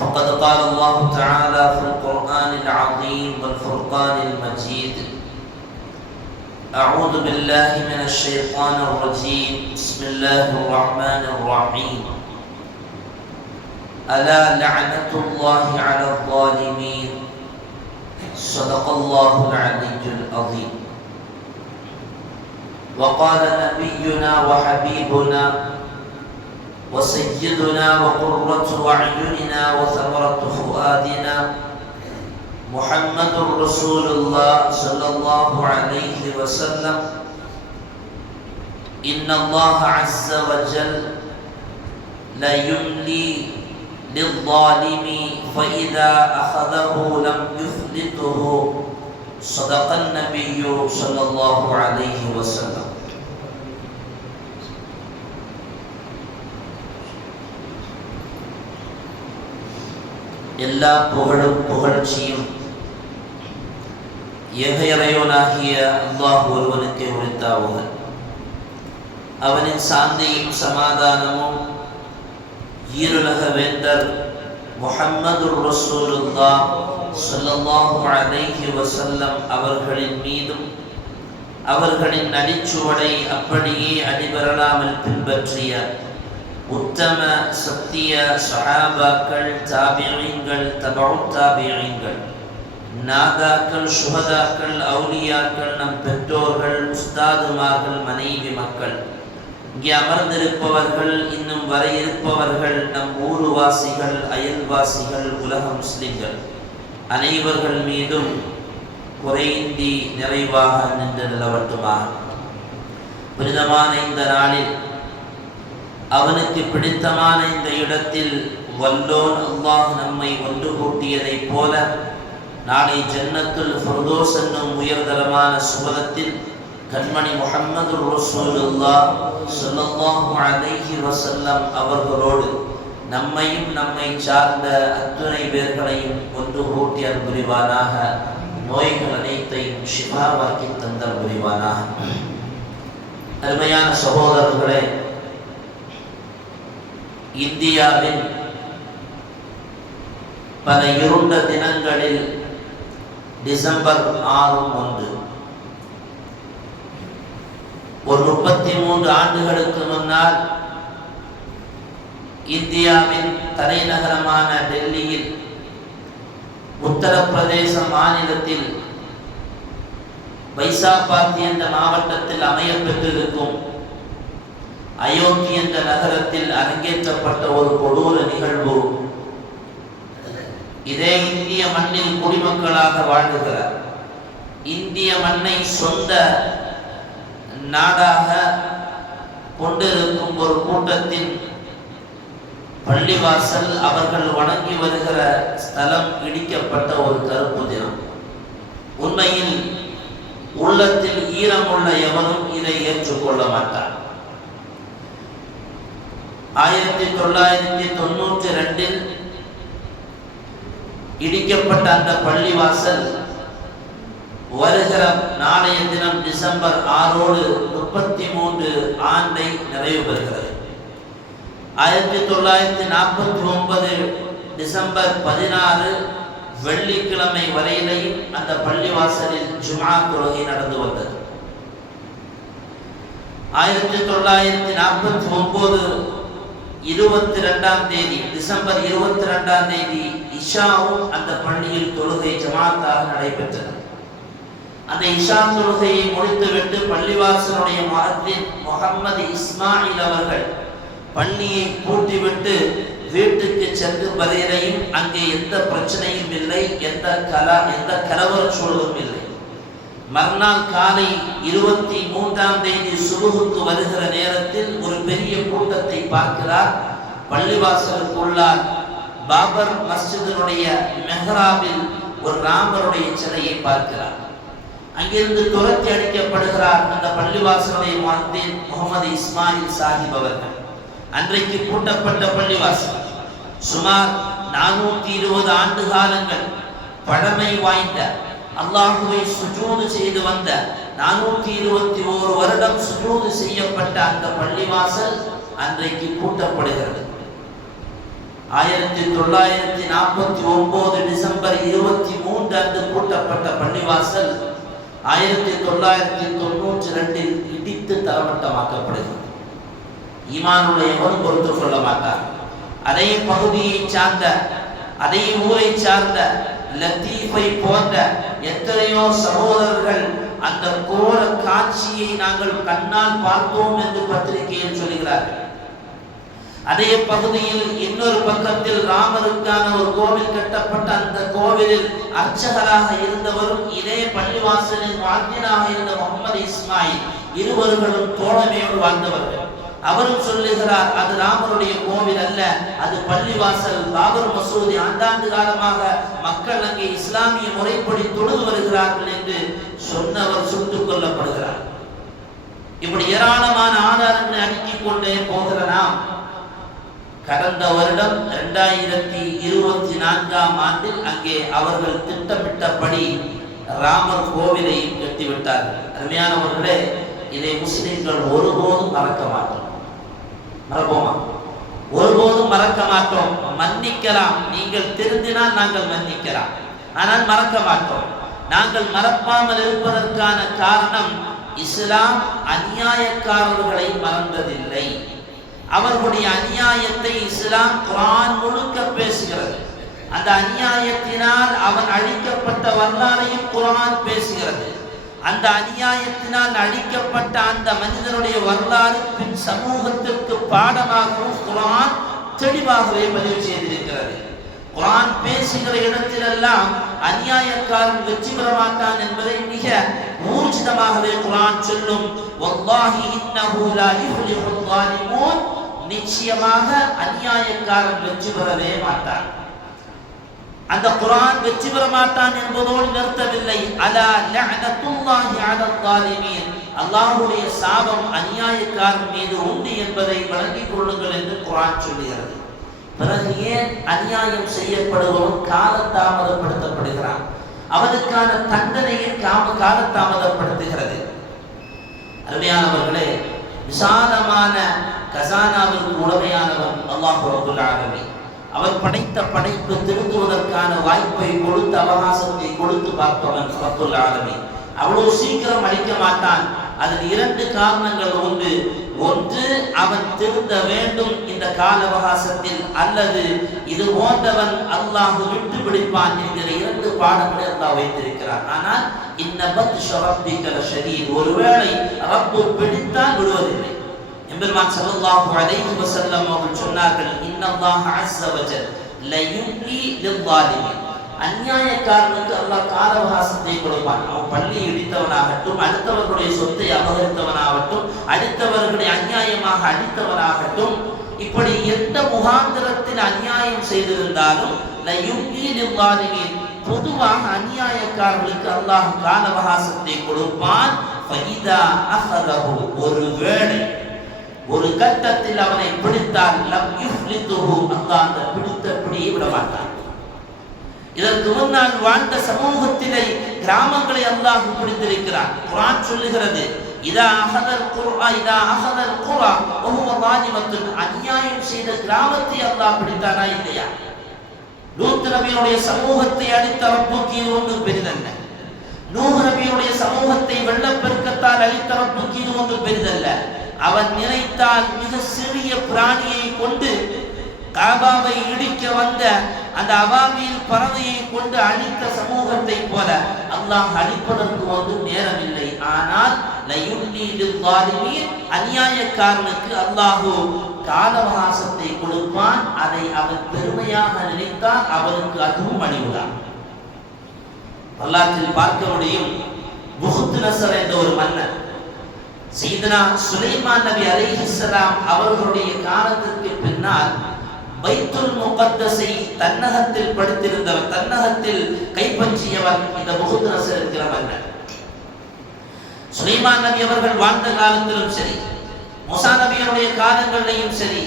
فقد قال الله تعالى في القرآن العظيم والفرقان المجيد أعوذ بالله من الشيطان الرجيم. بسم الله الرحمن الرحيم. ألا لعنة الله على الظالمين؟ صدق الله العلي العظيم. وقال نبينا وحبيبنا وسيدنا وقرة أعيننا وثمرة فؤادنا محمد رسول الله صلى الله عليه وسلم. إن الله عز وجل لا يملي للظالم فإذا أخذه لم يفلته. صدق النبي صلى الله عليه وسلم. எல்லா புகழும் புகழ்ச்சியும் ஏக இறைவனாகிய அல்லாஹ் ஒருவனுக்கு உரித்தாவுக. அவனின் சாந்தியும் சமாதானமும் ஈருலக வேந்தர் முஹம்மது ரசூலுல்லா ஸல்லல்லாஹு அலைஹி வசல்லம் அவர்களின் மீதும் அவர்களின் நடிச்சுவடை அப்படியே அடிபெறலாமல் பின்பற்றிய உத்தம சத்திய சஹாபாக்கள் தாபியங்கள் தபு தாபியங்கள் நாதாக்கள் சுகதாக்கள் அவுலியாக்கள் நம் பெற்றோர்கள் உஸ்தாதுமார்கள் மனைவி மக்கள். இங்கே அமர்ந்திருப்பவர்கள் இன்னும் வர இருப்பவர்கள் நம் ஊருவாசிகள் அயல்வாசிகள் உலக முஸ்லிம்கள். அனைவர்கள் மீதும் குறைந்தி நிறைவாக நின்று நிலவட்டுமாக புனிதமான இந்த நாளில் அவனுக்கு பிடித்தமான இந்த இடத்தில் வல்லோன் அல்லாஹ் நம்மை ஒன்று கூட்டியதைப் போல நாளை ஜன்னத்துல் ஃபர்தோஸ் என்னும் உயர்தரமான சுபதத்தில் கண்மணி முகமது ரசூலுல்லா சொல்லல்லாஹு அலைஹி வசல்லம் அவர்களோடு நம்மையும் நம்மை சார்ந்த அத்துணை பேர்களையும் ஒன்று கூட்டி அன்புரிவானாக. நோய்கள் அனைத்தையும் ஷிஃபாவாக்கி தந்த புரிவானாக. அருமையான சகோதரர்களே இந்தியாவின் பல இருண்ட தினங்களில் டிசம்பர் ஆறும் ஒன்று. ஒரு முப்பத்தி மூன்று ஆண்டுகளுக்கு முன்னால் இந்தியாவின் தலைநகரமான டெல்லியில் உத்தரப்பிரதேச மாநிலத்தில் வைசாபாத்தி என்ற மாவட்டத்தில் அமையப்பெற்றிருக்கும் அயோத்தி என்ற நகரத்தில் அரங்கேற்றப்பட்ட ஒரு கொடூர நிகழ்வு. இதே இந்திய மண்ணில் குடிமக்களாக வாழ்கிறார் இந்திய மண்ணை சொந்த நாடாக கொண்டிருக்கும் ஒரு கூட்டத்தின் பள்ளிவாசல் அவர்கள் வணங்கி வருகிற ஸ்தலம் இடிக்கப்பட்ட ஒரு கருப்பு தினம். உண்மையில் உள்ளத்தில் ஈரமுள்ள எவனும் இதை ஏற்றுக்கொள்ள மாட்டார். ஆயிரத்தி தொள்ளாயிரத்தி தொண்ணூற்றி ரெண்டில் இடிக்கப்பட்ட அந்த பள்ளிவாசல் வருகிற நாளைய தினம் டிசம்பர் ஆறோடு முப்பத்தி மூன்று ஆண்டை நிறைவு பெறுகிறது. ஆயிரத்தி தொள்ளாயிரத்தி நாற்பத்தி ஒன்பது டிசம்பர் பதினாறு வெள்ளிக்கிழமை வரையிலையும் அந்த பள்ளிவாசலில் ஜுமா தொழுகை நடந்து வந்தது. ஆயிரத்தி தொள்ளாயிரத்தி நாற்பத்தி ஒன்பது இருபத்தி ரெண்டாம் தேதி டிசம்பர் இருபத்தி ரெண்டாம் தேதி இஷாவும் அந்த பள்ளியில் தொழுகை ஜமாத்தாக நடைபெற்றது. அந்த இஷா தொழுகையை முடித்துவிட்டு பள்ளிவாசனுடைய மகத்தின் முகமது இஸ்மாயில் அவர்கள் பள்ளியை பூட்டிவிட்டு வீட்டுக்கு சென்று வரையிலையும் அங்கே எந்த பிரச்சனையும் இல்லை எந்த கலா எந்த கலவர சூழலும் இல்லை. மறுநாள் காலை இருபத்தி மூன்றாம் தேதி சுபுகுக்கு வருகிற நேரத்தில் ஒரு பெரிய கூட்டத்தை பார்க்கிறார். பள்ளிவாசலுக்கு உள்ளார் பாபர் மஸ்ஜிதினுடைய மெஹராபில் ஒரு ராமருடைய சிலையை பார்க்கிறார். அங்கிருந்து துரத்தி அடிக்கப்படுகிறார் அந்த பள்ளிவாசலுடைய வாழ்ந்தேன் முகமது இஸ்மாயில் சாஹிப் அவர்கள். அன்றைக்கு பூட்டப்பட்ட பள்ளிவாசல். சுமார் நானூத்தி இருபது ஆண்டு காலங்கள் பழமை வாய்ந்த அல்லாஹுவை சுஜூது செய்து வந்த நானூத்தி இருபத்தி ஓரு வருடம் சுஜூது செய்யப்பட்ட அந்த பள்ளிவாசல் அன்றைக்கு பூட்டப்படுகிறது. ஆயிரத்தி தொள்ளாயிரத்தி நாற்பத்தி ஒன்பது டிசம்பர் இருபத்தி மூன்று அன்று பூட்டப்பட்ட பள்ளிவாசல் ஆயிரத்தி தொள்ளாயிரத்தி தொண்ணூற்றி ரெண்டில் இடித்து தரமட்டமாக்கப்படுகிறது. ஈமானுடையவன் பொறுத்து கொள்ள மாட்டார். அதே பகுதியை சார்ந்த அதே ஊரை சார்ந்த லத்தீஃபை போன்ற எத்தனையோ சகோதரர்கள் அந்த கோர காட்சியை நாங்கள் கண்ணால் பார்த்தோம் என்று பத்திரிகையில் சொல்கிறார்கள் அதே பகுதியில் இன்னொரு பக்கத்தில் ராமருக்கான ஒரு கோவில் கட்டப்பட்ட அந்த கோவிலில் அர்ச்சகராக இருந்தவரும் இதே பள்ளிவாசலில் வாழ்ந்தினாக இருந்த முகமது இஸ்மாயில் இருவர்களும் தோழமையோடு வாழ்ந்தவர்கள். அவரும் சொல்லுகிறார் அது ராமருடைய கோவில் அல்ல அது பள்ளிவாசல். பாபர் மசூதி ஆண்டாண்டு காலமாக மக்கள் அங்கே இஸ்லாமிய முறைப்படி தொழுது வருகிறார்கள் என்று சொன்னவர் சுட்டுக் கொல்லப்படுகிறார். இப்படி ஏராளமான ஆதாரங்களை அடுக்கிக் கொண்டே போகிற நாம் கடந்த வருடம் இரண்டாயிரத்தி இருபத்தி நான்காம் ஆண்டில் அங்கே அவர்கள் திட்டமிட்டபடி ராமர் கோவிலை கட்டிவிட்டார்கள். அருமையானவர்களே இதை முஸ்லிம்கள் ஒருபோதும் மறக்க மாட்டோம் மறப்போமா? ஒருபோதும் மறக்க மாட்டோம். மன்னிக்கலாம். நீங்கள் திருந்தினால் நாங்கள் மன்னிக்கலாம். ஆனால் மறக்க மாட்டோம். நாங்கள் மறப்பாமல் இருப்பதற்கான காரணம் இஸ்லாம் அநியாயக்காரர்களை மறந்ததில்லை. அவர்களுடைய அநியாயத்தை இஸ்லாம் குரான் முழுக்க பேசுகிறது. அந்த அநியாயத்தினால் அவன் அழிக்கப்பட்ட வரலாறையும் குரான் பேசுகிறது. அந்த அநியாயத்தினால் அழிக்கப்பட்ட அந்த மனிதனுடைய வரலாறு பின் சமூகத்திற்கு பாடமாகவும் குரான் தெளிவாகவே பதிவு செய்திருக்கிறது. குரான் பேசுகிற இடத்திலெல்லாம் அநியாயக்காரன் வெற்றி பெற மாட்டான் என்பதை மிக ஊர்ஜிதமாகவே குரான் சொல்லும். நிச்சயமாக அநியாயக்காரன் வெற்றி பெறவே மாட்டான். அந்த குரான் வெற்றி பெற மாட்டான் என்பதோடு நிறுத்தவில்லை. அலா லஅனத்துல்லாஹி அலல் ஸாலிமீன். அல்லாஹ்வுடைய சாபம் அநியாயக்காரன் மீது உண்டு என்பதை வழங்கிக் கொள்ளுங்கள் என்று குரான் சொல்லுகிறது. பிறகு ஏன் அநியாயம் செய்யப்படுபவன் காலதாமதப்படுத்தப்படுகிறான். அவனுக்கான தண்டனையை காம காலதாமதப்படுத்துகிறது. அருமையானவர்களே விசாலமான கசானாவிற்கு உடமையானவன் அல்லாஹ் ரபுல் ஆலமீன். அவர் படைத்த படைப்பு திருத்துவதற்கான வாய்ப்பை கொடுத்து அவகாசத்தை கொடுத்து பார்த்தவன் ரபுல் ஆலமீன். அவ்வளவு சீக்கிரம் அளிக்க மாட்டான். அதில் இரண்டு காரணங்கள் உண்டு. ஒன்று அவன் திருந்த வேண்டும் இந்த கால அவகாசத்தில் அல்லது இது போன்றவன் அல்லாஹ் விட்டு பிடிப்பான் என்கிற இரண்டு பாடங்களை அல்லாஹ் வைத்திருக்கிறான். ஆனால் இந்த பத் ஷரப்பிக்கல ஷரீர் ஒருவேளை ரப்பு பிடித்தால் விடுவதில்லை. எம்பெருமான் சல்லல்லாஹு அலைஹி வஸல்லம் அவர்கள் சொன்னார்கள் இன்னல்லாஹ் அஸ்ஸ வஜல் ல யும்லி அநியாயக்காரனுக்கு அல்லாஹ் காலவகாசத்தை கொடுப்பான். அவன் பள்ளி இடித்தவனாகட்டும் அடுத்தவர்களுடைய சொத்தை அபகரித்தவனாகட்டும் அடுத்தவர்களை அநியாயமாக அடித்தவனாகட்டும் இப்படி எந்த முகாந்திரத்தில் அநியாயம் செய்திருந்தாலும் ல யும்லி பொதுவாக அநியாயக்காரர்களுக்கு அல்லாஹ் காலவகாசத்தை கொடுப்பான். ஒருவேளை ஒரு கட்டத்தில் அவனை பிடித்தால் அல்லாஹ் அந்த பிடித்த பிடியை விட மாட்டான் இதற்கு முன்னால் வாழ்ந்த சமூகத்திலே கிராமங்களை அல்லாஹ் பிடித்திருக்கிறார் குரான் சொல்லுகிறது இதா அகதல் குர்ஆ இதா அகதல் குர்ஆ வஹுவ வாலிமத்துன் அநியாயம் செய்த கிராமத்தை அல்லாஹ் பிடித்தானா இல்லையா? லூத் நபியுடைய சமூகத்தை அழித்த ரப்புக்கு ஒன்று பெரிதல்ல. நூஹ் நபியுடைய சமூகத்தை வெள்ளப்பெருக்கத்தால் அழித்த ரப்புக்கு இது ஒன்று பெரிதல்ல. அவன் நினைத்தால் மிக சிறிய பிராணியை கொண்டு காபாவை இடிக்க வந்த அந்த அவாமியில் பறவையை கொண்டு அழித்த சமூகத்தை போல அல்லாஹ் அழிப்பதற்கு வந்து நேரமில்லை. ஆனால் அநியாயக்காரனுக்கு அல்லாஹு காலவகாசத்தை கொடுப்பான். அதை அவன் பெருமையாக நினைத்தால் அவனுக்கு அதுவும் அழிவுதான். வரலாற்றில் பார்க்க முடியும். புகுத்து நசர் என்ற ஒரு மன்னர் சீதனா சுலைமான் நபி அலைஹிஸ்ஸலாம் அவர்களுடைய காலத்திற்கு பின்னால் பைத்துல் முகத்தசை தன்னகத்தில் படுத்திருந்தவர் தன்னகத்தில் கைப்பற்றியவர் இந்த முகுத் நசர் சுலைமான் நபி அவர்கள் வாழ்ந்த காலத்திலும் சரி முசா நபியருடைய காலங்களிலையும் சரி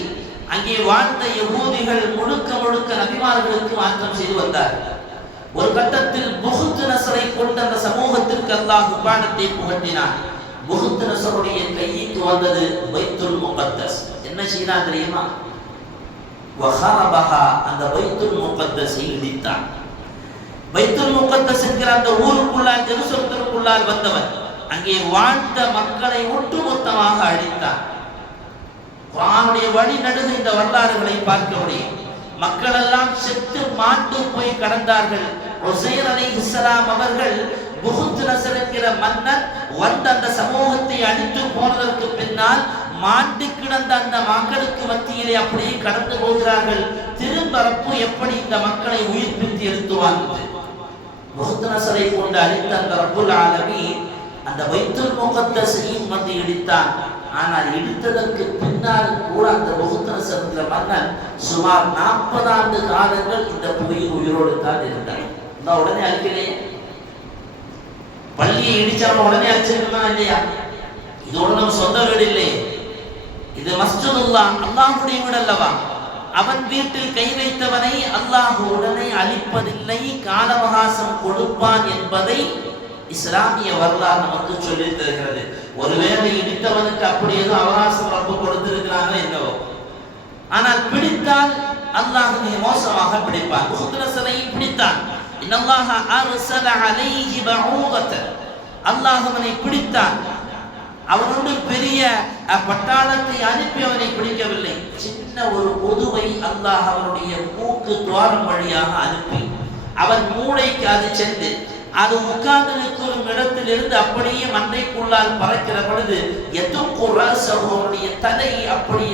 அங்கே வாழ்ந்த யகூதிகள் முழுக்க முழுக்க நபிமார்களுக்கு மாற்றம் செய்து வந்தார்கள் ஒரு கட்டத்தில் புகுத்து நசரை கொண்ட அந்த சமூகத்திற்கு அல்லாஹ் உபானத்தை புகட்டினான். முகத்தரசருடைய கையை கைக்கு வந்தது பைத்துல் முகத்தஸ். என்ன செய்தான் தெரியுமா? வஹரபஹா அந்த பைத்துல் முகத்தஸை இடித்தான். பைத்துல் முகத்தஸ் என்கிற அந்த ஊருக்குள்ளால் ஜெருசலத்திற்குள்ளால் வந்தவன் அங்கே வாழ்ந்த மக்களை ஒட்டுமொத்தமாக அழித்தான். குரானுடைய வழி நடுக இந்த வரலாறுகளை பார்க்க முடியும். மக்கள் எல்லாம் செத்து மாண்டு போய் கடந்தார்கள். உசைர் அலி இஸ்லாம் அவர்கள் புகுத் நசர் மன்னர் மன்னன் வந்த அந்த சமூகத்தை அழித்து போனதற்கு பின்னால் மாண்டு கிடந்த அந்த மக்களுக்கு மத்தியிலே அப்படியே கடந்து போகிறார்கள். திரும்பரப்பு எப்படி இந்த மக்களை உயிர்ப்பித்து எடுத்துவாங்க புகுத் நசரை கொண்டு அழித்த அந்த ரப்புல் ஆலமி அந்த வைத்துல் முகத்தசையும் வந்து இடித்தான். ஆனால் இடித்ததற்கு பின்னால் கூட அந்த முகத்தன சென்ற மன்னன் சுமார் நாற்பது ஆண்டு காலங்கள் இந்த புவியில் உயிரோடு தான் இருந்தார். நான் உடனே அழிக்கலே பள்ளியை இடிச்சவன உடனே அடிச்சிருக்கலாம் இல்லையா? இதோட நம்ம சொந்த வீடு இல்லை. இது மஸ்ஜிதுல்லா அல்லாஹுடைய வீடு அல்லவா? அவன் வீட்டில் கை வைத்தவனை அல்லாஹ் உடனே அழிப்பதில்லை காலவகாசம் கொடுப்பான் என்பதை இஸ்லாமிய வரலாறு நமக்கு சொல்லி தருகிறது. ஒருவேளை இடித்தவனுக்கு அப்படி எதுவும் அவகாசம் ரொம்ப கொடுத்திருக்கிறாங்க என்னவோ. ஆனால் பிடித்தால் அல்லாஹ் மோசமாக பிடிப்பான். முகுத்ரசனையும் பிடித்தான். இன்னல்லாஹ அர்சல அலைஹி அல்லாஹ் அவனை பிடித்தான். அவனோடு பெரிய பட்டாளத்தை அனுப்பி அவனை பிடிக்கவில்லை. சின்ன ஒரு பொதுவை அல்லாஹ் அவனுடைய மூக்கு துவாரம் வழியாக அனுப்பி அவன் மூளைக்கு அது சென்று அது உட்கார்ந்து நிற்கும் இடத்திலிருந்து அப்படியே மண்டைக்குள்ளால் பறக்கிற பொழுது எதுவும் அவனுடைய தலை அப்படியே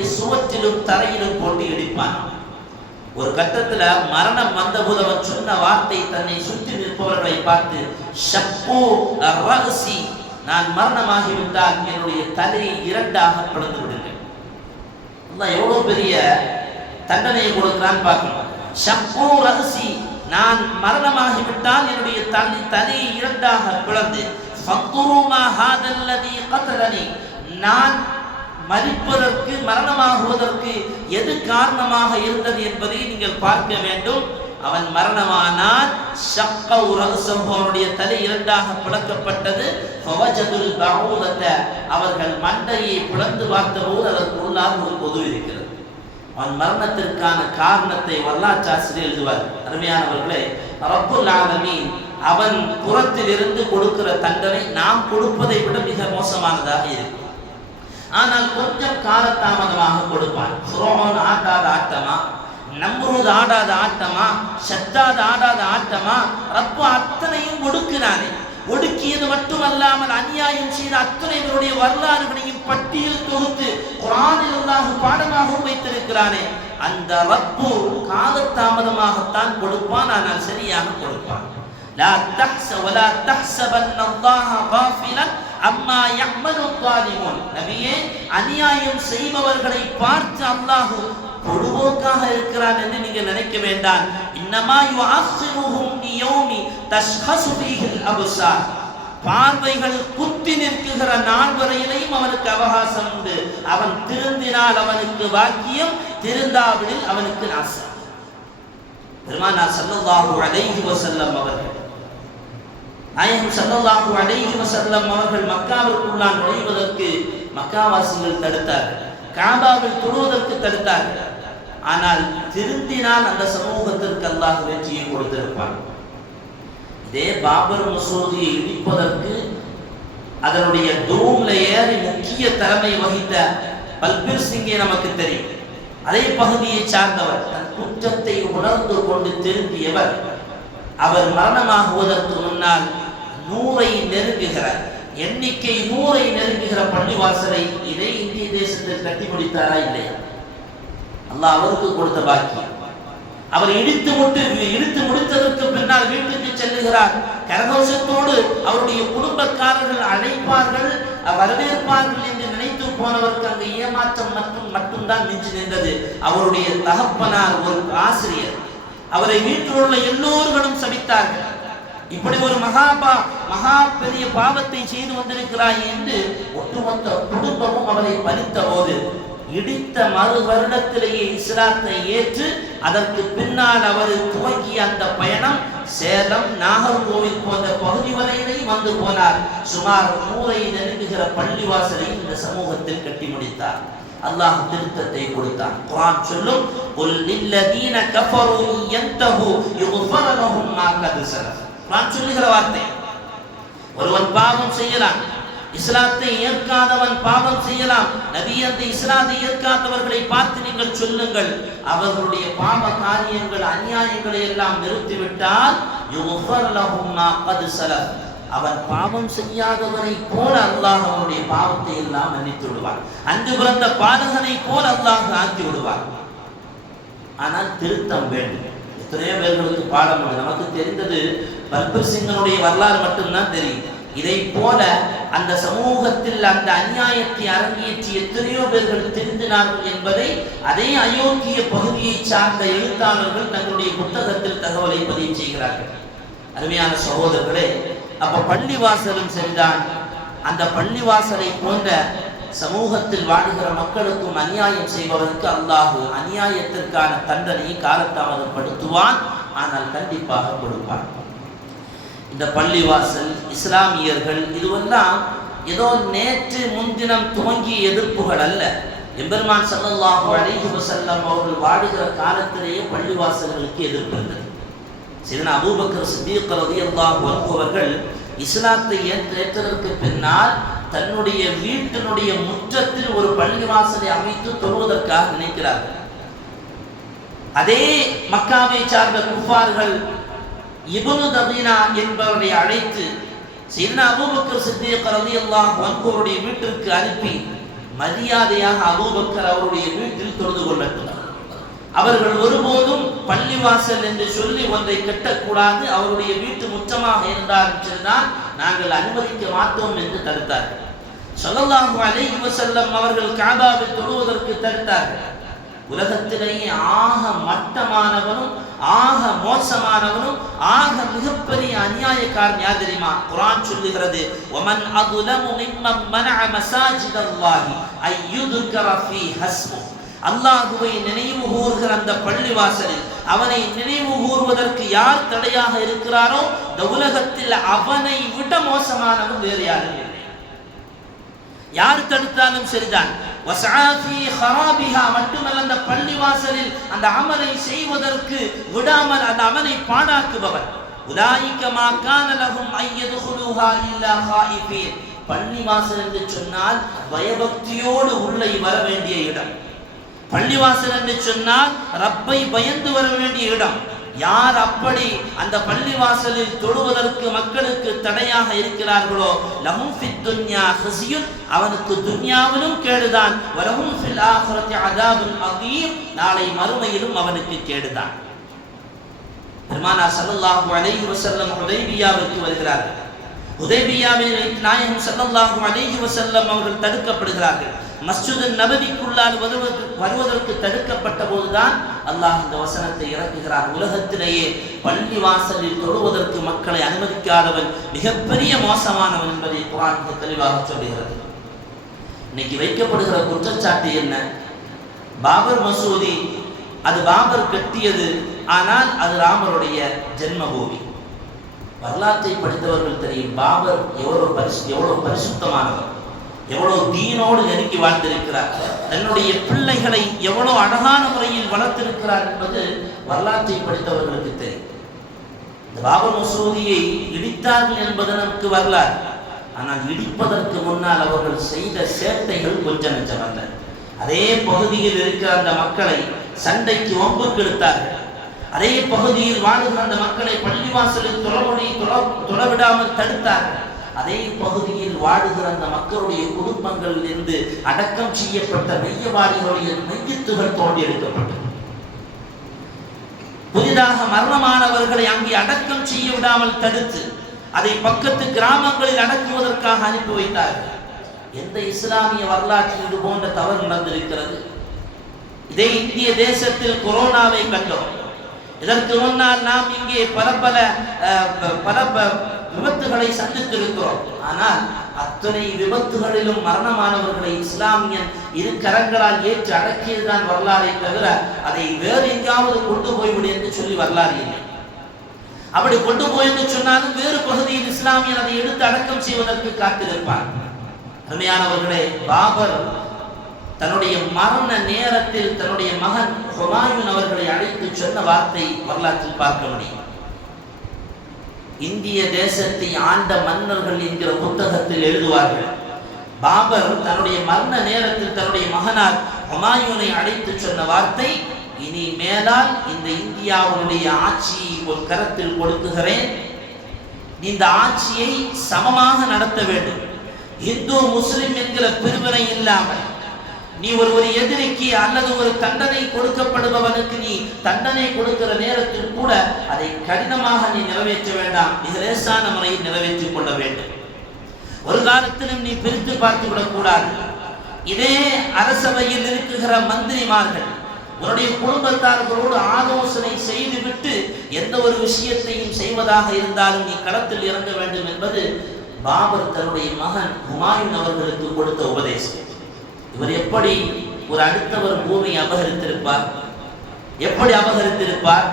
ஒரு கட்டத்துல மரணம் வந்தபோது சொன்ன வார்த்தை தன்னை சுற்றி நிற்பவர்களை பார்த்து ஷப்பு ரகசி நான் மரணமாகிவிட்டால் என்னுடைய தலையை இரண்டாக பிளந்து விடுங்கள். அதான் எவ்வளவு பெரிய தண்டனையை கொடுக்கிறான் பார்க்கணும். ஷப்போ ரகசி நான் மரணமாகிவிட்டால் என்னுடைய தலை தலையை இரண்டாக பிளந்து நான் மறிப்பதற்கு மரணமாகுவதற்கு எது காரணமாக இருந்தது என்பதை நீங்கள் பார்க்க வேண்டும். அவன் மரணமானால் சக்க அவனுடைய தலை இரண்டாக பிளக்கப்பட்டது. அவர்கள் மண்டையை பிளந்து பார்த்தபோது அதற்கு உள்ளாக ஒரு பொது இருக்கிறது. அவன் மரணத்திற்கான காரணத்தை வரலாற்றாசிரியர் எழுதுவார். அருமையானவர்களே ரப்புல் ஆலமீன் அவன் புறத்தில் இருந்து கொடுக்கிற தண்டனை நாம் கொடுப்பதை விட மிக மோசமானதாக இருக்கும். ஆனால் கொஞ்சம் காலதாமதமாக கொடுப்பான் சுரோமன் ஆட்டாத ஆட்டமா நம்ரூத் ஆடாத ஆட்டமா சத்தாத ஆடாத ஆட்டமா ரப்பு அத்தனையும் ஒடுக்கினானே ஒடுக்கியது மட்டுமல்லாமல் அநியாயம் செய்த அத்தனை பேருடைய வரலாறுகளையும் பட்டியல் தொகுத்து குரானில் அல்லாஹ் பாடமாகவும் வைத்திருக்கிறானே அந்த ரப்பு காலதாமதமாகத்தான் கொடுப்பான் ஆனால் சரியாக கொடுப்பான் لا تحس ولا تحسبن الله غافلا அம்மா யஹ்மதுத்தாலிமுன் நபியே அநியாயம் செய்பவர்களை பார்த்து அல்லாஹு பொழுவோக்காக இருக்கிறான் என்று நீங்க நினைக்க வேண்டாம். இன்னமா யுஆஸிருஹும் லியௌமி தஷ்ஹஸு ஃபீஹில் அப்சார். பார்வைகள் குத்தி நிற்கிற நாள் வரையிலையும் அவனுக்கு அவகாசம் உண்டு. அவன் திருந்தினால் அவனுக்கு வாக்கியம் திருந்தாவிடில் அவனுக்கு நாசம். பெருமானார் சல்லல்லாஹு அலைஹி வசல்லம் அவர்கள் நாயகம் ஸல்லல்லாஹு அலைஹி வஸல்லம் அவர்கள் மக்காவிற்குள்ளான் நுழைவதற்கு மக்காவாசிகள் தடுத்தார்கள். காபாவில் தொழுவதற்கு தடுத்தார்கள். ஆனால் திருந்தினால் அந்த சமூகத்திற்கு அல்லாஹ் வெற்றியை கொடுத்திருப்பான். இதே பாபர் மசூதியை இடிப்பதற்கு அதனுடைய தூம்ல ஏறி முக்கிய தலைமை வகித்த பல்பீர் சிங்கே நமக்கு தெரியும். அதே பகுதியை சார்ந்தவர் தன் குற்றத்தை உணர்ந்து கொண்டு திரும்பியவர். அவர் மரணமாகுவதற்கு முன்னால் நூறை நெருங்குகிற எண்ணிக்கை நூறை நெருங்குகிற பள்ளிவாசலை இதை இந்திய தேசத்தில் கட்டி முடித்தாரா இல்லையா? அல்லாஹ் அவருக்கு கொடுத்த பாக்கியம். அவர் இடித்து விட்டு இடித்து முடித்ததற்கு பின்னால் வீட்டுக்கு செல்லுகிறார். கரகோஷத்தோடு அவருடைய குடும்பக்காரர்கள் அழைப்பார்கள் வரவேற்பார்கள் என்று நினைத்து போனவருக்கு அந்த ஏமாற்றம் மட்டும் மட்டும்தான் மிஞ்சி நின்றது. அவருடைய தகப்பனார் ஒரு ஆசிரியர். அவரை வீட்டில் உள்ள எல்லோர்களும் சபித்தார்கள். இப்படி ஒரு மகாபா மகா பெரிய பாவத்தை செய்து வந்திருக்கிறாய் என்று ஒட்டுமொத்த குடும்பமும் அவனை பலித்த போது இடித்த மறு வருடத்திலேயே இஸ்லாத்தை ஏற்று அதற்கு பின்னால் அவர் துவங்கிய அந்த பயணம் சேலம் நாகர்கோவில் போன்ற பகுதி வரையிலையும் வந்து போனார். சுமார் நூறை நெருங்குகிற பள்ளிவாசலை இந்த சமூகத்தில் கட்டி முடித்தார். அல்லாஹ் திருத்தத்தை கொடுத்தான். குரான் சொல்லும் குல் லில்லதீன கஃபரு யன்தஹு யுக்ஃபர் லஹும் மா கத் குர்ஆன் சொல்லுகிற வார்த்தை. ஒருவன் பாவம் செய்யலாம் இஸ்லாத்தை ஏற்காதவன் பாவம் செய்யலாம். நபி அந்த இஸ்லாத்தை ஏற்காதவர்களை பார்த்து நீங்கள் சொல்லுங்கள். அவர்களுடைய பாவ காரியங்கள் அநியாயங்களை எல்லாம் நிறுத்திவிட்டால் அவன் பாவம் செய்யாதவனை போல அல்லாஹ் அவனுடைய பாவத்தை எல்லாம் மன்னித்து விடுவார் அன்று பிறந்த பாலகனை போல அல்லாஹ் ஆக்கி விடுவார் ஆனால் திருத்தம் வேண்டும். எத்தனையோ பேர்களுக்கு பாடம் நமக்கு தெரிந்தது பல்பர் சிங்கனுடைய வரலாறு மட்டும்தான் தெரியும். இதை போல அந்த சமூகத்தில் அந்த அநியாயத்தை அரங்கேற்றி எத்தனையோ பேர்கள் திருந்தினார்கள் என்பதை அதே அயோக்கிய பகுதியை சார்ந்த எழுத்தாளர்கள் தங்களுடைய புத்தகத்தில் தகவலை பதிவு செய்கிறார்கள். அருமையான சகோதரர்களே அப்ப பள்ளிவாசலும் சரிதான். அந்த பள்ளிவாசலை போன்ற சமூகத்தில் வாழுகிற மக்களுக்கும் அநியாயம் செய்பவருக்கு அல்லாஹு அநியாயத்திற்கான தண்டனையை காலத்தாமதப்படுத்துவான் ஆனால் கண்டிப்பாக கொடுப்பான். இந்த பள்ளிவாசல் இஸ்லாமியர்கள் இதுவெல்லாம் ஏதோ நேற்று முன்தினம் துவங்கிய எதிர்ப்புகள் அல்ல. எம்பெருமான் சல்லாஹூ அலிஹி வசல்லம் அவர்கள் வாடுகிற காலத்திலேயே பள்ளிவாசல்களுக்கு எதிர்ப்பு இருந்தது. சிதன அபூபக்கர் சித்திக் ரலியல்லாஹு அன்ஹு அவர்கள் இஸ்லாத்தை ஏற்றதற்கு பின்னால் தன்னுடைய வீட்டினுடைய முற்றத்தில் ஒரு பள்ளிவாசலை அமைத்து தொழுவதற்காக நினைக்கிறார்கள். அதே மக்காவை சார்ந்த குஃபார்கள் இபுனு தபீனா என்பவரை அழைத்து சின்ன அபூபக்கர் சித்திக் ரலியல்லாஹு அல்லாஹ் அவருடைய வீட்டிற்கு அனுப்பி மரியாதையாக அபூபக்கர் அவருடைய வீட்டில் தொழுது கொள்ளக்கூடாது. அவர்கள் ஒருபோதும் பள்ளிவாசல் என்று சொல்லி ஒன்றை கட்டக்கூடாது. அவருடைய வீட்டு முற்றமாக இருந்தாலும் சரிதான் நாங்கள் அனுமதிக்க மாட்டோம் என்று தடுத்தார்கள். சொல்லலாம் அலைஹி வஸல்லம் அவர்கள் காபாவை தொழுவதற்கு தடுத்தார்கள். உலகத்திலேயே ஆக மட்டமானவனும் ஆக மோசமானவனும் ஆக மிகப்பெரிய அநியாயக்காரன் யார் தெரியுமா? குரான் சொல்லுகிறது ஒமன் அதுலமு மிம்மம் மனஅ மசாஜிதல்லாஹி ஐயுதுக்கர ஃபீ ஹஸ்மு அல்லாஹுவை நினைவு கூறுகிற அந்த பள்ளிவாசலில் அவனை நினைவு கூறுவதற்கு யார் தடையாக இருக்கிறாரோ இந்த உலகத்தில் அவனை விட மோசமானவன் வேறு யாரும் இல்லை. யார் தடுத்தாலும் சரிதான். மட்டுமல்ல அந்த பள்ளிவாசலில் அந்த அமலை செய்வதற்கு விடாமல் அந்த அமலை பாடாக்குபவர் உலாயிக்க மா பள்ளிவாசல் என்று சொன்னால் பயபக்தியோடு உள்ளே வர வேண்டிய இடம். பள்ளிவாசல் என்று சொன்னால் ரப்பை பயந்து வர வேண்டிய இடம். யார் அப்படி அந்த பள்ளிவாசலில் தொழுவதற்கு மக்களுக்கு தடையாக இருக்கிறார்களோ லஹும் ஃபித் துன்யா ஹசியுன் அவனுக்கு துன்யாவிலும் கேடுதான். வலஹும் ஃபில் ஆஹிரத்தி அதாபுல் அதீம் நாளை மறுமையிலும் அவனுக்கு கேடுதான். பெருமானா சல்லல்லாஹு அலைஹி வஸல்லம் ஹுதைபியாவிற்கு வருகிறார்கள். உதேபியாவில் நாயகம் சல்லல்லாஹு அலைஹி வஸல்லம் அவர்கள் தடுக்கப்படுகிறார்கள். மஸ்ஜிது நபதிக்குள்ளால் வருவது வருவதற்கு தடுக்கப்பட்ட போதுதான் அல்லாஹ் இந்த வசனத்தை இறக்குகிறார். உலகத்திலேயே பள்ளி வாசலில் தொழுவதற்கு மக்களை அனுமதிக்காதவன் மிகப்பெரிய மோசமானவன் என்பதை குரான் தெளிவாக சொல்லுகிறது. இன்னைக்கு வைக்கப்படுகிற குற்றச்சாட்டு என்ன? பாபர் மசூதி அது பாபர் கட்டியது ஆனால் அது ராமருடைய ஜென்மபூமி. வரலாற்றை படித்தவர்கள் தெரியும் பாபர் எவ்வளவு பரிசு எவ்வளவு பரிசுத்தமானவர். எவ்வளவு தீனோடு நெருங்கி வாழ்ந்திருக்கிறார். தன்னுடைய பிள்ளைகளை எவ்வளவு அழகான முறையில் வளர்த்திருக்கிறார் என்பது வரலாற்றை படித்தவர்களுக்கு தெரியும். இந்த பாபர் மசூதியை இடித்தார்கள் என்பது நமக்கு வரலாறு. ஆனால் இடிப்பதற்கு முன்னால் அவர்கள் செய்த சேர்த்தைகள் கொஞ்சம் நெஞ்சமல்ல அதே பகுதியில் இருக்கிற அந்த மக்களை சண்டைக்கு ஒம்புக்கு இழுத்தார்கள் அதே பகுதியில் வாழுகிற அந்த மக்களை பள்ளிவாசலில் தொழமொழி தொலைவிடாமல் தடுத்தார்கள். அதே பகுதியில் வாழுகிற அந்த மக்களுடைய குடும்பங்களில் இருந்து அடக்கம் செய்யப்பட்ட மெய்யவாரிகளுடைய மெய்யத்துகள் தோண்டி எடுக்கப்பட்டது புதிதாக மரணமானவர்களை அங்கே அடக்கம் செய்ய விடாமல் தடுத்து அதை பக்கத்து கிராமங்களில் அடக்குவதற்காக அனுப்பி வைத்தார்கள். எந்த இஸ்லாமிய வரலாற்றில் இது போன்ற தவறு நடந்திருக்கிறது? இதே இந்திய தேசத்தில் கொரோனாவை கண்டோம். இதற்கு முன்னால் நாம் இங்கே பல பல அஹ், பல விபத்துகளை சந்தித்திருக்கிறோம். ஆனால் அத்தனை விபத்துகளிலும் மரணமானவர்களை இஸ்லாமியன் இரு கரங்களால் ஏற்று அடக்கியதுதான் வரலாறை தவிர அதை வேறு எங்காவது கொண்டு போய்விடு என்று சொல்லி வரலாறு இல்லை. அப்படி கொண்டு போய் என்று சொன்னாலும் வேறு பகுதியில் இஸ்லாமியன் அதை எடுத்து அடக்கம் செய்வதற்கு காத்திருப்பார். அருமையானவர்களே பாபர் தன்னுடைய மரண நேரத்தில் தன்னுடைய மகன் ஹுமாயூன் அவர்களை அழைத்து சொன்ன வார்த்தை வரலாற்றில் பார்க்க முடியும். இந்திய தேசத்தை ஆண்ட மன்னர்கள் என்கிற புத்தகத்தில் எழுதுவார்கள். பாபர் தன்னுடைய மரண நேரத்தில் தன்னுடைய மகனார் ஹுமாயூனை அழைத்து சொன்ன வார்த்தை இனி மேலால் இந்த இந்தியாவுடைய ஆட்சியை ஒரு கரத்தில் கொடுக்குகிறேன் இந்த ஆட்சியை சமமாக நடத்த வேண்டும். இந்து முஸ்லிம் என்கிற பிரிவினை இல்லாமல் நீ ஒரு ஒரு எதிரிக்கு அல்லது ஒரு தண்டனை கொடுக்கப்படுபவனுக்கு நீ தண்டனை கொடுக்கிற நேரத்தில் கூட அதை கடினமாக நீ நிறைவேற்ற வேண்டாம். மிக லேசான முறையில் நிறைவேற்றிக் கொள்ள வேண்டும். ஒரு காலத்திலும் நீ பிரித்து பார்த்து விடக்கூடாது. இதே அரசவையில் இருக்குகிற மந்திரிமார்கள் உன்னுடைய குடும்பத்தார்களோடு ஆலோசனை செய்துவிட்டு எந்த ஒரு விஷயத்தையும் செய்வதாக இருந்தாலும் நீ களத்தில் இறங்க வேண்டும் என்பது பாபர் தன்னுடைய மகன் ஹுமாயூன் அவர்களுக்கு கொடுத்த உபதேசம். இவர் எப்படி ஒரு அடுத்தவர் பூமியை அபகரித்திருப்பார்? எப்படி அபகரித்திருப்பார்?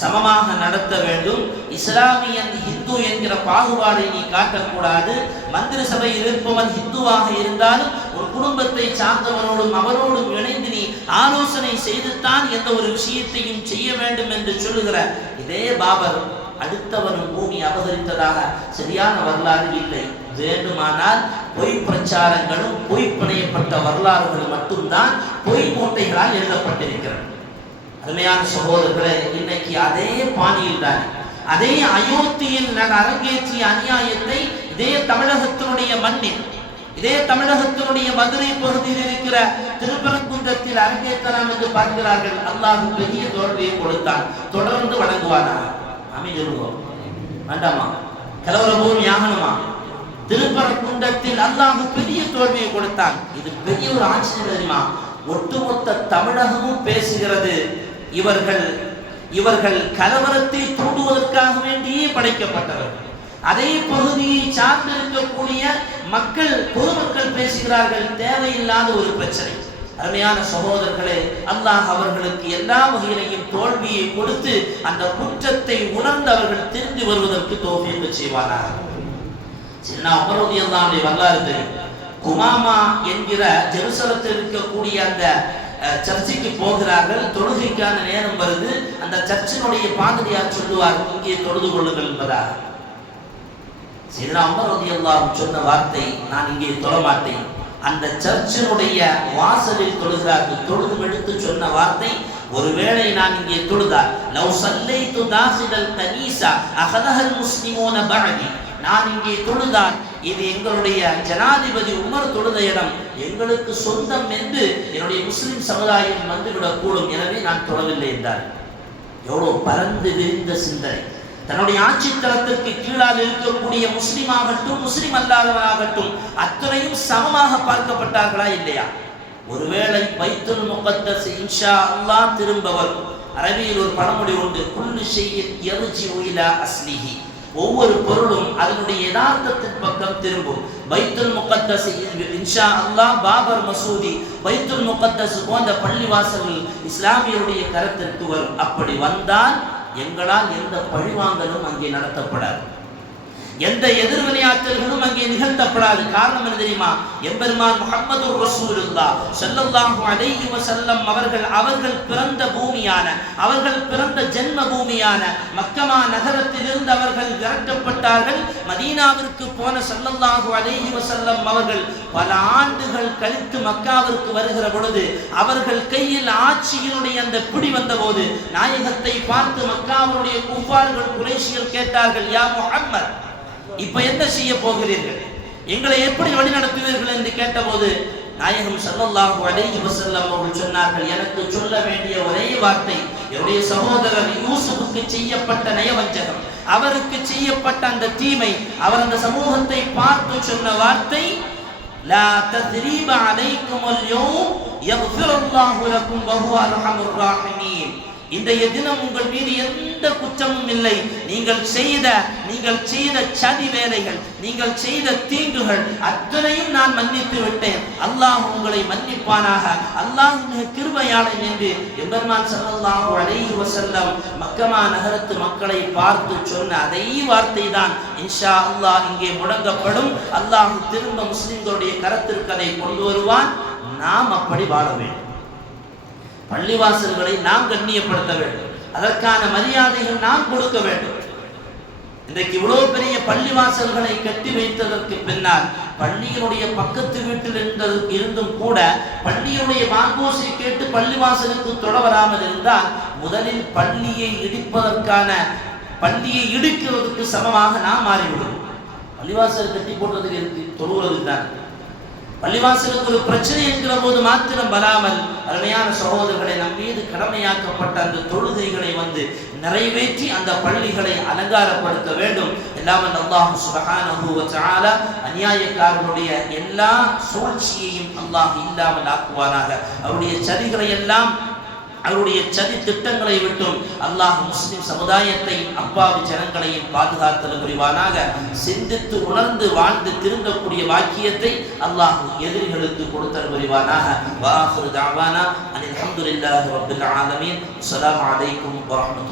சமமாக நடத்த வேண்டும். இஸ்லாமியன் ஹிந்து என்கிற பாகுபாடை நீ காட்டக்கூடாது. மந்திரி சபையில் இருப்பவன் ஹிந்துவாக இருந்தாலும் ஒரு குடும்பத்தை சார்ந்தவனோடும் அவரோடும் இணைந்து நீ ஆலோசனை செய்துத்தான் எந்த ஒரு விஷயத்தையும் செய்ய வேண்டும் என்று சொல்லுகிற இதே பாபர் அடுத்தவனும் பூமி அபகரித்ததாக சரியான வரலாறு இல்லை. வேண்டுமானால் பொய் பிரச்சாரங்களும் பொய் பிணையப்பட்ட வரலாறுகள் மட்டும்தான் பொய் மூட்டைகளால் எழுதப்பட்டிருக்கிறது. அருமையான சகோதரர்களே இன்னைக்கு அதே பாணியில் தான் அதே அயோத்தியில் அரங்கேற்றிய அநியாயத்தை இதே தமிழகத்தினுடைய மண்ணில் இதே தமிழகத்தினுடைய மதுரை பகுதியில் இருக்கிற திருப்பரங்குன்றத்தில் அரங்கேற்றலாம் என்று பார்க்கிறார்கள். அல்லாஹ் பெரிய தோல்வியை கொடுத்தான். தொடர்ந்து வழங்குவானா அமைஞ்சிருவோம் வேண்டாமா? கலவரமும் யாகனமா? திருப்பரங்குன்றத்தில் அல்லாஹ் பெரிய தோல்வியை கொடுத்தான். இது பெரிய ஒரு ஆச்சரியம் தெரியுமா? ஒட்டுமொத்த தமிழகமும் பேசுகிறது. இவர்கள் இவர்கள் கலவரத்தை தூண்டுவதற்காக வேண்டியே படைக்கப்பட்டவர்கள். அதே பகுதியை சார்ந்திருக்கக்கூடிய மக்கள் பொதுமக்கள் பேசுகிறார்கள். தேவையில்லாத ஒரு பிரச்சனை. அருமையான சகோதரர்களே அல்லாஹ் அவர்களுக்கு எல்லா வகையிலையும் தோல்வியை கொடுத்து அந்த குற்றத்தை உணர்ந்து அவர்கள் திரும்பி வருவதற்கு தோல்வியை செய்வார்கள் சின்ன அமரோதி அல்லாவுடைய வரலாறு தெரியும் குமாமா என்கிற ஜெருசலத்தில் இருக்கக்கூடிய அந்த சர்ச்சைக்கு சர்ச்சுக்கு போகிறார்கள். தொழுகைக்கான நேரம் வருது. அந்த சர்ச்சினுடைய பாதிரியார் சொல்லுவார் இங்கே தொழுது கொள்ளுங்கள் என்பதாக. சிதனா அமரோதி அல்லாஹ் சொன்ன வார்த்தை நான் இங்கே தொழ மாட்டேன் அந்த சர்ச்சினுடைய வாசலில் தொழுகிறார்கள். தொழுது எடுத்து சொன்ன வார்த்தை ஒருவேளை நான் இங்கே தொழுதா லவ் சல்லைத்து தாசிதல் தனீசா அகதஹல் முஸ்லிமோன பழகி நான் இங்கே தொழுதான். இது எங்களுடைய ஜனாதிபதி உமர் தொழுத இடம். எங்களுக்கு சொந்தம் என்று என்னுடைய முஸ்லிம் சமுதாயம் வந்துவிடக்கூடும். எனவே நான் தொடவில்லை என்றார். எவ்வளோ பறந்து விரிந்த சிந்தனை. தன்னுடைய ஆட்சி தளத்திற்கு கீழால் இருக்கக்கூடிய முஸ்லீம் ஆகட்டும் முஸ்லீம் அல்லாதவராகட்டும் அத்தனையும் சமமாக பார்க்கப்பட்டார்களா இல்லையா? ஒருவேளை பைத்துல் முகத்தஸ் இன்ஷா அல்லாஹ் திரும்பவர். அரபியில் ஒரு பழமொழி உண்டு. குல்லு செய்ய யர்ஜி உயிலா அஸ்லிஹி. ஒவ்வொரு பொருளும் அதனுடைய யதார்த்தத்தின் பக்கம் திரும்பும். பைத்துல் முகத்தஸ் இன்ஷா அல்லாஹ் பாபர் மசூதி பைத்துல் முகத்தஸ் போன்ற பள்ளிவாசல்கள் இஸ்லாமியருடைய கருத்திற்கு வரும் அப்படி வந்தால் எங்களால் எந்த பழிவாங்கலும் அங்கே நடத்தப்படாது. எந்த எதிர்வினையாற்றல்களும் அங்கே நிகழ்த்தப்படாது. காரணம் என்ன தெரியுமா? எம்பெருமான் முகமது ரசூலுல்லா செல்லல்லாஹு அலைஹி வஸல்லம் அவர்கள் அவர்கள் பிறந்த பூமியான அவர்கள் பிறந்த ஜென்ம பூமியான மக்கமா நகரத்திலிருந்து அவர்கள் விரட்டப்பட்டார்கள். மதீனாவிற்கு போன செல்லல்லாஹு அலைஹி வஸல்லம் அவர்கள் பல ஆண்டுகள் கழித்து மக்காவிற்கு வருகிற பொழுது அவர்கள் கையில் ஆட்சியினுடைய அந்த பிடி வந்தபோது நாயகத்தை பார்த்து மக்காவுடைய குஃபார்கள் குறைசிகள் கேட்டார்கள் யா முஹம்மத் இப்ப என்ன செய்ய போகிறீர்கள்? எங்களை எப்படி வழி நடத்துவீர்கள் என்று கேட்டபோது நாயகம் ஸல்லல்லாஹு அலைஹி வஸல்லம் அவர்கள் சொன்னார்கள் எனக்கு சொல்ல வேண்டிய ஒரே வார்த்தை என்னுடைய சகோதரர் யூசுஃபுக்கு செய்யப்பட்ட நயவஞ்சகம் அவருக்கு செய்யப்பட்ட அந்த தீமை அவர் அந்த சமூகத்தை பார்த்து சொன்ன வார்த்தை லா தத்ரீப அலைக்கும் அல்யௌம் யக்ஃபிருல்லாஹு லக்கும் வஹுவ அர்ஹமுர் ராஹிமீன். இன்றைய தினம் உங்கள் மீது எந்த குற்றமும் இல்லை. நீங்கள் செய்த நீங்கள் செய்த சதி வேலைகள் நீங்கள் செய்த தீங்குகள் அத்தனையும் நான் மன்னித்து விட்டேன். அல்லாஹ் உங்களை மன்னிப்பானாக. அல்லாஹ் கிருபையாளன் என்று எம்பெருமான் ஸல்லல்லாஹு அலைஹி வசல்லம் மக்கமா நகரத்து மக்களை பார்த்து சொன்ன அதே வார்த்தை தான் இன்ஷா அல்லாஹ் இங்கே முடங்கப்படும். அல்லாஹ் திரும்ப முஸ்லிம்களுடைய கரத்திற்கு அதை கொண்டு வருவான். நாம் அப்படி வாழ வேண்டும். பள்ளிவாசல்களை நாம் கண்ணியப்படுத்த வேண்டும். அதற்கான மரியாதைகள் நாம் கொடுக்க வேண்டும். இன்றைக்கு இவ்வளவு பெரிய பள்ளிவாசல்களை கட்டி வைத்ததற்கு பின்னால் பள்ளியினுடைய பக்கத்து வீட்டில் இருந்தது இருந்தும் கூட பள்ளியுடைய வாங்கோசை கேட்டு பள்ளிவாசலுக்கு தொட வராமல் இருந்தால் முதலில் பள்ளியை இடிப்பதற்கான பள்ளியை இடிக்கிறதுக்கு சமமாக நாம் மாறிவிடும் பள்ளிவாசல் கட்டி போடுறதுக்கு இருக்கு தான் பள்ளிவாசலுக்கு ஒரு பிரச்சனை என்கிற போது மாத்திரம் வராமல் அருமையான சகோதரர்களை நம் மீது கடமையாக்கப்பட்ட அந்த தொழுகைகளை வந்து நிறைவேற்றி அந்த பள்ளிகளை அலங்காரப்படுத்த வேண்டும். எல்லாம் அல்லாஹு சுபஹானஹு வ அநியாயக்காரர்களுடைய எல்லா சூழ்ச்சியையும் அல்லாஹ் இல்லாமல் ஆக்குவானாக. அவருடைய சதிகளை எல்லாம் அவருடைய சதி திட்டங்களை விட்டும் அல்லாஹ் முஸ்லிம் சமுதாயத்தை அப்பாவி ஜனங்களையும் பாதுகாத்தல் புரிவானாக. சிந்தித்து உணர்ந்து வாழ்ந்து திரும்பக்கூடிய வாக்கியத்தை அல்லாஹ் எதிரிகளுக்கு கொடுத்தல் புரிவானாக. வாஹிரு தாவானா. அனில் அல்ஹம்துலில்லாஹி ரப்பில் ஆலமீன். அலைக்கும் வரமத்து